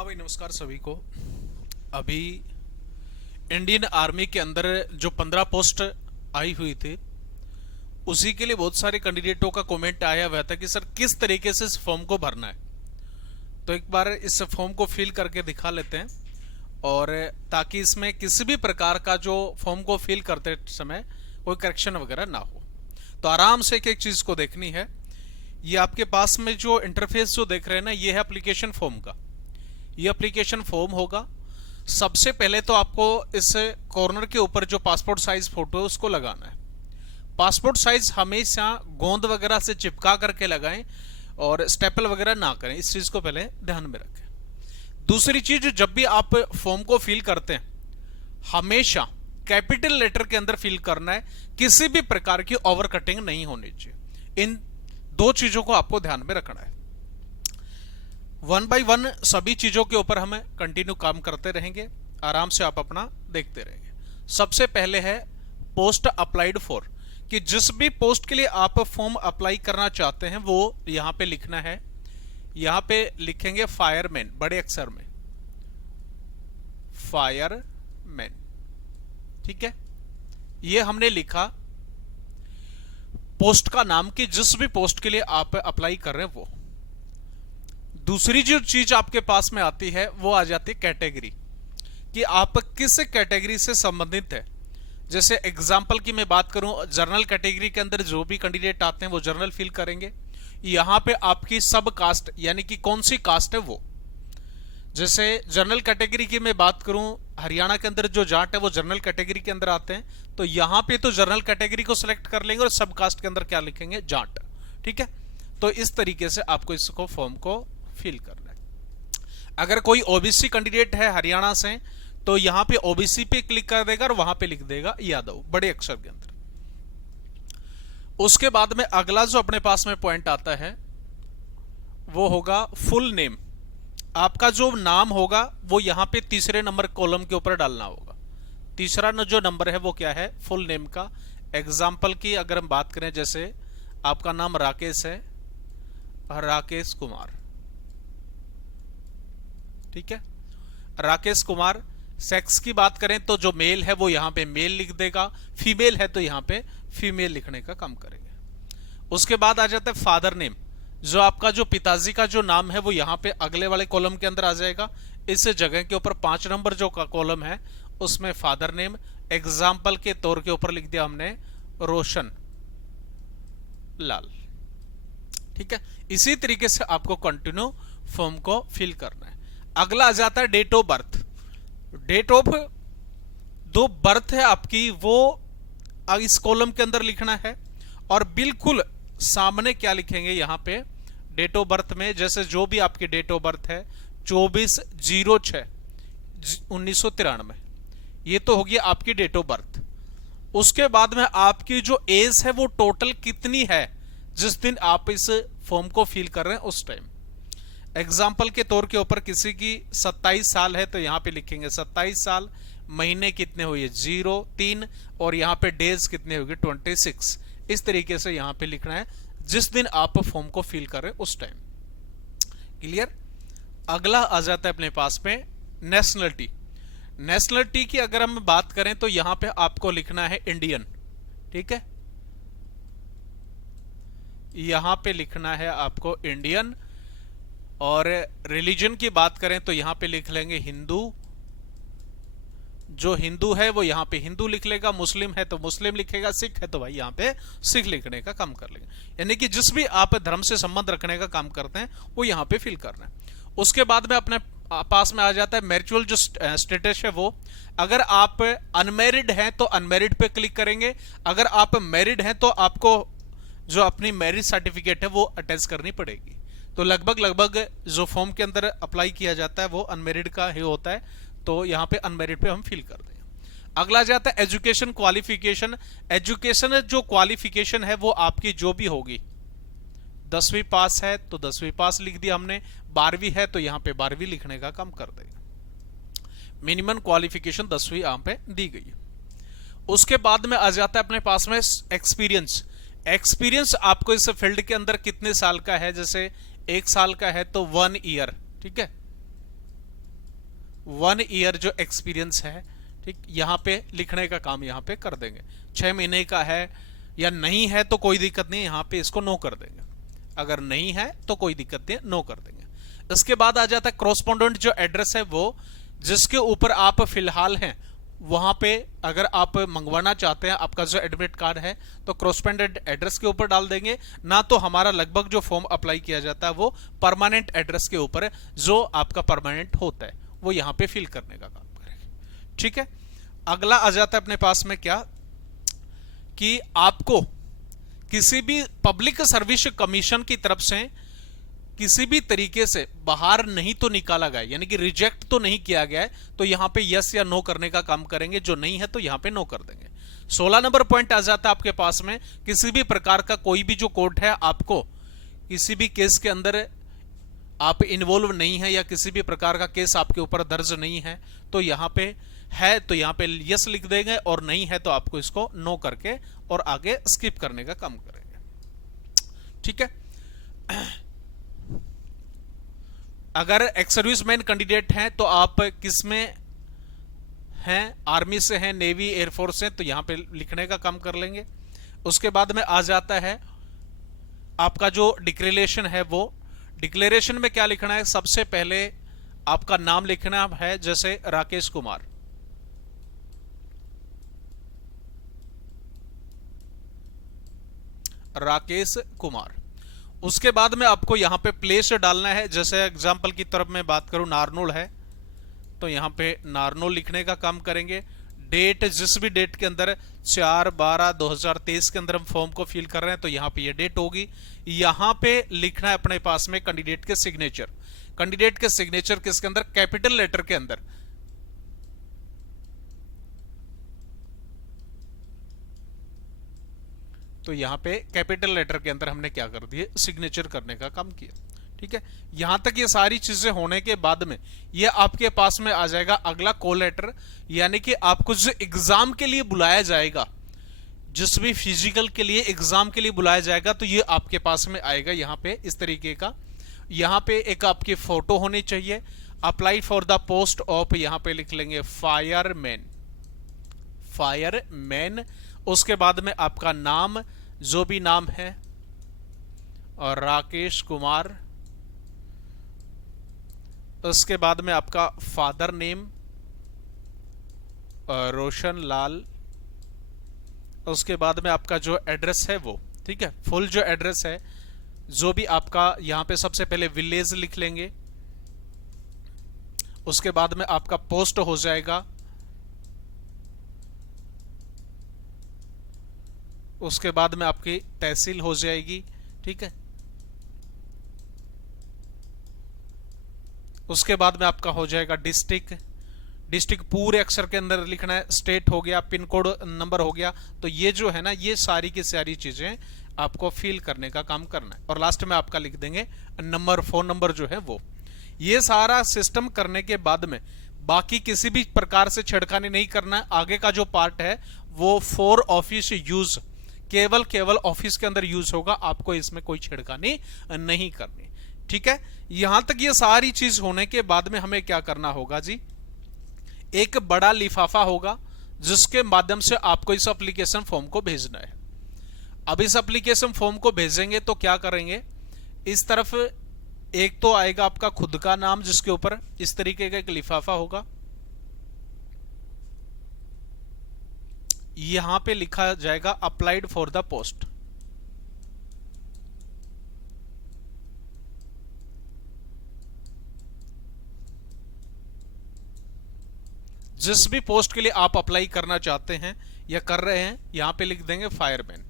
हाँ भाई, नमस्कार सभी को। अभी इंडियन आर्मी के अंदर जो 15 पोस्ट आई हुई थी, उसी के लिए बहुत सारे कैंडिडेटों का कमेंट आया हुआ था कि सर किस तरीके से इस फॉर्म को भरना है। तो एक बार इस फॉर्म को फिल करके दिखा लेते हैं, और ताकि इसमें किसी भी प्रकार का जो फॉर्म को फिल करते समय कोई करेक्शन वगैरह ना हो। तो आराम से एक एक चीज को देखनी है। ये आपके पास में जो इंटरफेस जो देख रहे हैं ना, ये है एप्लीकेशन फॉर्म का। ये एप्लीकेशन फॉर्म होगा। सबसे पहले तो आपको इस कॉर्नर के ऊपर जो पासपोर्ट साइज फोटो है उसको लगाना है। पासपोर्ट साइज हमेशा गोंद वगैरह से चिपका करके लगाएं और स्टेपल वगैरह ना करें। इस चीज को पहले ध्यान में रखें। दूसरी चीज, जब भी आप फॉर्म को फिल करते हैं हमेशा कैपिटल लेटर के अंदर फिल करना है। किसी भी प्रकार की ओवर कटिंग नहीं होनी चाहिए। इन दो चीजों को आपको ध्यान में रखना है। वन बाय वन सभी चीजों के ऊपर हमें कंटिन्यू काम करते रहेंगे। आराम से आप अपना देखते रहेंगे। सबसे पहले है पोस्ट अप्लाइड फॉर, कि जिस भी पोस्ट के लिए आप फॉर्म अप्लाई करना चाहते हैं वो यहां पे लिखना है। यहां पे लिखेंगे फायरमैन, बड़े अक्षर में फायरमैन। ठीक है, ये हमने लिखा पोस्ट का नाम, कि जिस भी पोस्ट के लिए आप अप्लाई कर रहे हैं वो। दूसरी जो चीज आपके पास में आती है वो आ जाती है कैटेगरी, कि आप किस कैटेगरी से संबंधित है। जैसे एग्जाम्पल की मैं बात करूं, जनरल कैटेगरी के अंदर जो भी कैंडिडेट आते हैं वो जनरल फिल करेंगे। यहां पे आपकी सब कास्ट यानी कि कौन सी कास्ट है वो। जैसे जनरल कैटेगरी की मैं बात करूं, हरियाणा के अंदर जो जाट है वो जनरल कैटेगरी के अंदर आते हैं, तो यहां पे तो जनरल कैटेगरी को सिलेक्ट कर लेंगे और सब कास्ट के अंदर क्या लिखेंगे, जाट। ठीक है, तो इस तरीके से आपको इसको फॉर्म को फिल करना है। अगर कोई ओबीसी कैंडिडेट है हरियाणा से, तो यहां पे ओबीसी पे क्लिक कर देगा और वहां पे लिख देगा यादव, बड़े अक्षर के अंदर। उसके बाद में अगला जो अपने पास में पॉइंट आता है वो होगा फुल नेम। आपका जो नाम होगा वो यहां पे तीसरे नंबर कॉलम के ऊपर डालना होगा। तीसरा जो नंबर है वो क्या है, फुल नेम का। एग्जाम्पल की अगर हम बात करें, जैसे आपका नाम राकेश है, राकेश कुमार। ठीक है, राकेश कुमार। सेक्स की बात करें तो जो मेल है वो यहां पे मेल लिख देगा, फीमेल है तो यहां पे फीमेल लिखने का काम करेंगे। उसके बाद आ जाता है फादर नेम। जो आपका जो पिताजी का जो नाम है वो यहां पे अगले वाले कॉलम के अंदर आ जाएगा। इस जगह के ऊपर 5 नंबर जो कॉलम है उसमें फादर नेम। एग्जाम्पल के तौर के ऊपर लिख दिया हमने रोशन लाल। ठीक है, इसी तरीके से आपको कंटिन्यू फॉर्म को फिल करना है। अगला आ जाता है date of birth. Date of दो बर्थ है आपकी वो इस कॉलम के अंदर लिखना है, और बिल्कुल सामने क्या लिखेंगे यहां पे डेट ऑफ बर्थ में। जैसे जो भी आपकी डेट ऑफ बर्थ है 24/06/1993, ये तो होगी आपकी डेट ऑफ बर्थ। उसके बाद में आपकी जो एज है वो टोटल कितनी है जिस दिन आप इस फॉर्म को फिल कर रहे हैं उस टाइम। एग्जाम्पल के तौर के ऊपर किसी की 27 साल है तो यहां पे लिखेंगे 27 साल। महीने कितने हुए 0-3, और यहां पे डेज कितने होंगे 26। इस तरीके से यहां पे लिखना है जिस दिन आप फॉर्म को फिल कर रहे हैं उस टाइम। क्लियर। अगला आ जाता है अपने पास में नेशनलिटी। नेशनलिटी की अगर हम बात करें तो यहां पे आपको लिखना है इंडियन। ठीक है, यहां पे लिखना है आपको इंडियन। और रिलीजन की बात करें तो यहां पे लिख लेंगे हिंदू। जो हिंदू है वो यहां पे हिंदू लिख लेगा, मुस्लिम है तो मुस्लिम लिखेगा, सिख है तो भाई यहां पे सिख लिखने का काम कर लेंगे। यानी कि जिस भी आप धर्म से संबंध रखने का काम करते हैं वो यहां पे फिल करना है। उसके बाद में अपने पास में आ जाता है मैरिटल जो स्टेटस है वो। अगर आप अनमैरिड हैं तो अनमैरिड पे क्लिक करेंगे। अगर आप मैरिड हैं तो आपको जो अपनी मैरिज सर्टिफिकेट है वो अटैच करनी पड़ेगी। तो लगभग जो फॉर्म के अंदर अप्लाई किया जाता है वो अनमैरिड का ही होता है, तो यहां पे अनमैरिड पे हम फिल कर दें। अगला जाता है एजुकेशन क्वालिफिकेशन। एजुकेशन जो क्वालिफिकेशन है वो आपकी जो भी होगी, 10वीं पास है तो 10वीं पास लिख दिया हमने, 12वीं है तो यहां पे 12वीं लिखने का काम कर देगा। मिनिमम क्वालिफिकेशन 10वीं यहां पे दी गई। उसके बाद में आ जाता है अपने पास में एक्सपीरियंस। एक्सपीरियंस आपको इस फील्ड के अंदर कितने साल का है। जैसे 1 साल का है तो 1 ईयर। ठीक है, 1 ईयर जो एक्सपीरियंस है, ठीक, यहां पे लिखने का काम यहां पे कर देंगे। 6 महीने का है या नहीं है तो कोई दिक्कत नहीं, यहां पे इसको नो कर देंगे। अगर नहीं है तो कोई दिक्कत नहीं, नो कर देंगे। इसके बाद आ जाता है कॉरस्पॉन्डेंट जो एड्रेस है वो जिसके ऊपर आप फिलहाल हैं, वहां पे अगर आप मंगवाना चाहते हैं आपका जो एडमिट कार्ड है तो कॉरस्पॉन्डेंट एड्रेस के ऊपर डाल देंगे। ना तो हमारा लगभग जो फॉर्म अप्लाई किया जाता है वो परमानेंट एड्रेस के ऊपर है, जो आपका परमानेंट होता है वो यहां पे फिल करने का काम करेंगे। ठीक है, अगला आ जाता है अपने पास में क्या कि आपको किसी भी पब्लिक सर्विस कमीशन की तरफ से किसी भी तरीके से बाहर नहीं तो निकाला गया, यानी कि रिजेक्ट तो नहीं किया गया है, तो यहां पे यस या नो करने का काम करेंगे। जो नहीं है तो यहां पे नो कर देंगे। 16 नंबर पॉइंट आ जाता है आपके पास में, किसी भी प्रकार का कोई भी जो कोर्ट है, आपको किसी भी केस के अंदर आप इन्वॉल्व नहीं है या किसी भी प्रकार का केस आपके ऊपर दर्ज नहीं है, तो यहां पे है तो यहां पे यस लिख देंगे, और नहीं है तो आपको इसको नो करके और आगे स्किप करने का काम करेंगे। ठीक है, अगर एक्स सर्विसमैन कैंडिडेट हैं तो आप किस में हैं, आर्मी से हैं, नेवी, एयरफोर्स से, तो यहां पे लिखने का काम कर लेंगे। उसके बाद में आ जाता है आपका जो डिक्लेरेशन है, वो डिक्लेरेशन में क्या लिखना है, सबसे पहले आपका नाम लिखना है, जैसे राकेश कुमार। राकेश कुमार। उसके बाद में आपको यहां पे प्लेस डालना है, जैसे एग्जांपल की तरफ मैं बात करूं नारनौल है तो यहां पे नारनौल लिखने का काम करेंगे। डेट, जिस भी डेट के अंदर 4/12/2023 के अंदर हम फॉर्म को फिल कर रहे हैं तो यहां पे ये डेट होगी। यहां पे लिखना है अपने पास में कैंडिडेट के सिग्नेचर। कैंडिडेट के सिग्नेचर किसके अंदर, कैपिटल लेटर के अंदर। तो यहां पे कैपिटल लेटर के अंदर हमने क्या कर दिए, सिग्नेचर करने का काम किया। ठीक है, यहां तक ये सारी चीजें होने के बाद में ये आपके पास में आ जाएगा अगला कॉल लेटर, यानी कि आपको जो एग्जाम के लिए बुलाया जाएगा, जिस भी फिजिकल के लिए एग्जाम के लिए बुलाया जाएगा, तो ये आपके पास में आएगा यहां पे इस तरीके का। यहां पे एक आपकी फोटो होनी चाहिए। Apply for the post of, यहां पे लिख लेंगे फायरमैन, फायरमैन। उसके बाद में आपका नाम, जो भी नाम है, और राकेश कुमार। उसके बाद में आपका फादर नेम रोशन लाल। उसके बाद में आपका जो एड्रेस है वो, ठीक है, फुल जो एड्रेस है, जो भी आपका यहां पे सबसे पहले विलेज लिख लेंगे। उसके बाद में आपका पोस्ट हो जाएगा। उसके बाद में आपकी तहसील हो जाएगी। ठीक है, उसके बाद में आपका हो जाएगा डिस्ट्रिक्ट। डिस्ट्रिक्ट पूरे अक्षर के अंदर लिखना है। स्टेट हो गया, पिन कोड नंबर हो गया। तो ये जो है ना, ये सारी की सारी चीजें आपको फिल करने का काम करना है। और लास्ट में आपका लिख देंगे नंबर, फोन नंबर जो है वो। ये सारा सिस्टम करने के बाद में बाकी किसी भी प्रकार से छेड़खानी नहीं करना है। आगे का जो पार्ट है वो फॉर ऑफिस यूज, केवल ऑफिस के अंदर यूज होगा, आपको इसमें कोई छेड़खानी नहीं करनी। ठीक है, यहां तक ये सारी चीज होने के बाद में हमें क्या करना होगा जी, एक बड़ा लिफाफा होगा जिसके माध्यम से आपको इस एप्लीकेशन फॉर्म को भेजना है। अब इस एप्लीकेशन फॉर्म को भेजेंगे तो क्या करेंगे, इस तरफ एक तो आएगा आपका खुद का नाम, जिसके ऊपर इस तरीके का एक लिफाफा होगा। यहां पे लिखा जाएगा अप्लाइड फॉर द पोस्ट। जिस भी पोस्ट के लिए आप अप्लाई करना चाहते हैं या कर रहे हैं, यहां पे लिख देंगे फायरमैन।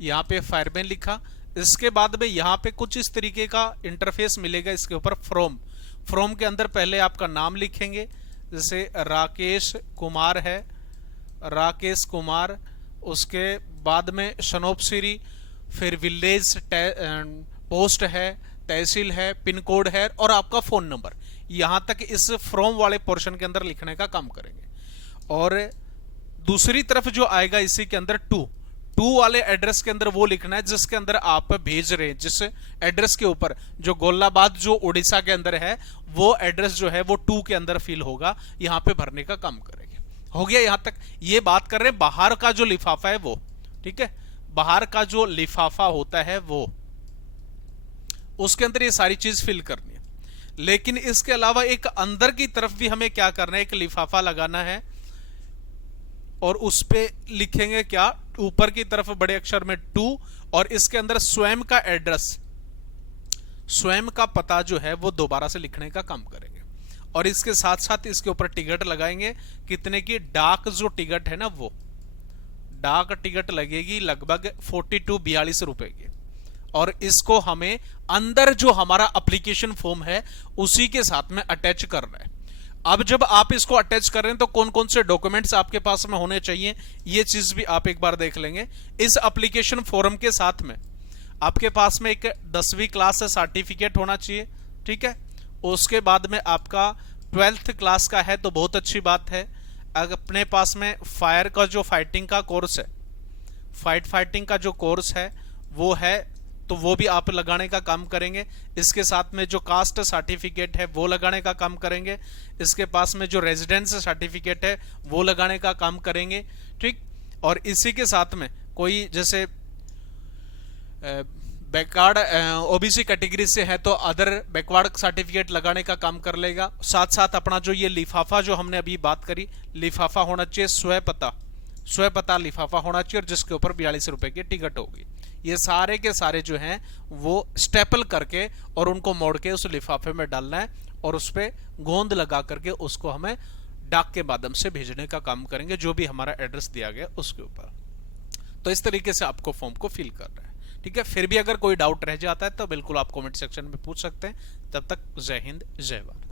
यहां पे फायरमैन लिखा। इसके बाद में यहां पे कुछ इस तरीके का इंटरफेस मिलेगा। इसके ऊपर फ्रॉम के अंदर पहले आपका नाम लिखेंगे, जैसे राकेश कुमार है, राकेश कुमार। उसके बाद में शनोपसिरी, फिर विलेज, पोस्ट है, तहसील है, पिन कोड है, और आपका फोन नंबर। यहां तक इस फ्रॉम वाले पोर्शन के अंदर लिखने का काम करेंगे। और दूसरी तरफ जो आएगा इसी के अंदर टू वाले एड्रेस के अंदर वो लिखना है जिसके अंदर आप भेज रहे हैं, जिस एड्रेस के ऊपर, जो गोलाबाद जो उड़ीसा के अंदर है, वो एड्रेस जो है वो टू के अंदर फिल होगा, यहां पे भरने का काम करेंगे। हो गया यहां तक। ये बात कर रहे हैं बाहर का जो लिफाफा है वो, ठीक है, बाहर का जो लिफाफा होता है वो, उसके अंदर ये सारी चीज फिल करनी है। लेकिन इसके अलावा एक अंदर की तरफ भी हमें क्या करना है, एक लिफाफा लगाना है और उस पे लिखेंगे क्या, ऊपर की तरफ बड़े अक्षर में 2, और इसके अंदर स्वयं का एड्रेस, स्वयं का पता जो है वो दोबारा से लिखने का काम करेंगे। और इसके साथ साथ इसके ऊपर टिकट लगाएंगे, कितने की, डाक जो टिकट है ना, वो डाक टिकट लगेगी लगभग 42-42 रुपए की। और इसको हमें अंदर जो हमारा एप्लीकेशन फॉर्म है उसी के साथ में अटैच करना है। अब जब आप इसको अटैच कर रहे हैं तो कौन कौन से डॉक्यूमेंट्स आपके पास में होने चाहिए, ये चीज भी आप एक बार देख लेंगे। इस एप्लीकेशन फॉर्म के साथ में आपके पास में एक 10वीं क्लास का सर्टिफिकेट होना चाहिए, ठीक है। उसके बाद में आपका 12th क्लास का है तो बहुत अच्छी बात है। अगर अपने पास में फायर का जो फाइटिंग का कोर्स है, फाइटिंग का जो कोर्स है वो है, तो वो भी आप लगाने का काम करेंगे। इसके साथ में जो कास्ट सर्टिफिकेट है वो लगाने का काम करेंगे। इसके पास में जो रेजिडेंस सर्टिफिकेट है वो लगाने का काम करेंगे, ठीक। और इसी के साथ में कोई जैसे बैकवर्ड ओबीसी कैटेगरी से है तो अदर बैकवर्ड सर्टिफिकेट लगाने का काम कर लेगा। साथ साथ अपना जो ये लिफाफा जो हमने अभी बात करी, लिफाफा होना चाहिए स्वयं पता लिफाफा होना चाहिए, और जिसके ऊपर 42 रुपए की टिकट होगी। ये सारे के सारे जो हैं वो स्टेपल करके और उनको मोड़ के उस लिफाफे में डालना है, और उस पर गोंद लगा करके उसको हमें डाक के माध्यम से भेजने का काम करेंगे, जो भी हमारा एड्रेस दिया गया उसके ऊपर। तो इस तरीके से आपको फॉर्म को फिल करना है, ठीक है। फिर भी अगर कोई डाउट रह जाता है तो बिल्कुल आप कमेंट सेक्शन में पूछ सकते हैं। तब तक जय हिंद, जय भारत।